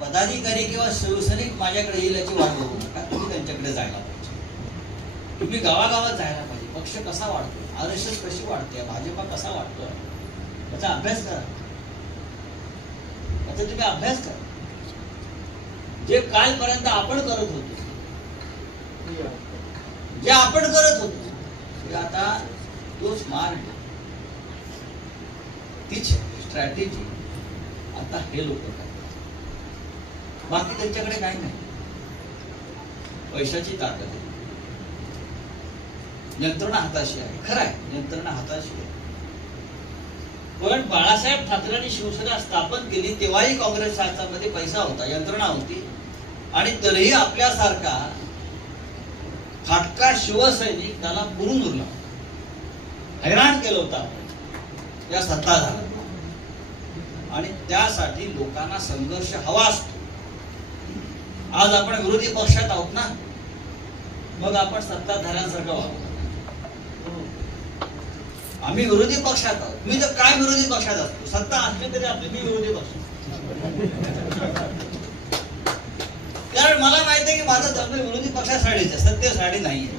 पदाधिकारी किंवा शिवसैनिक माझ्याकडे येईल याची वाट बघू नका. तुम्ही त्यांच्याकडे जायला पाहिजे. तुम्ही गावागावात जायला पाहिजे. पक्ष कसा वाढतो, RSS कशी वाढते, भाजपा कसा वाढतोय याचा अभ्यास करा. आता तुम्ही अभ्यास करा. जे कालपर्यंत आपण करत होतो, जे आपण करत होतो ते आता तोच मार्ग, तीच स्ट्रॅटेजी आता हे लोक करतात. बाकी त्यांच्याकडे काय नाही. पैशाची ताकद आहे, यंत्रणा हाताशी आहे. खरं आहे, यंत्रणा हाताशी आहे. पण बाळासाहेब ठाकरेंनी शिवसेना स्थापन केली तेव्हाही काँग्रेस हातामध्ये पैसा होता, यंत्रणा होती, आणि तरीही आपल्यासारखा फाटका शिवसैनिक त्याला पुरून उरला, हैराण केलं होतं आपण या सत्ताधाऱ्यांना. आणि त्यासाठी लोकांना संघर्ष हवा असतो. आज आपण विरोधी पक्षात आहोत ना, मग आपण सत्ताधाऱ्यांसारखं वागतो. आम्ही विरोधी पक्षात आहोत. मी तर काय विरोधी पक्षात असतो, सत्ता असली तरी आपली मी विरोधी पक्ष. कारण मला माहिती आहे की माझं जन्म विरोधी पक्षासाठीच आहे, सत्तेसाठी नाहीये.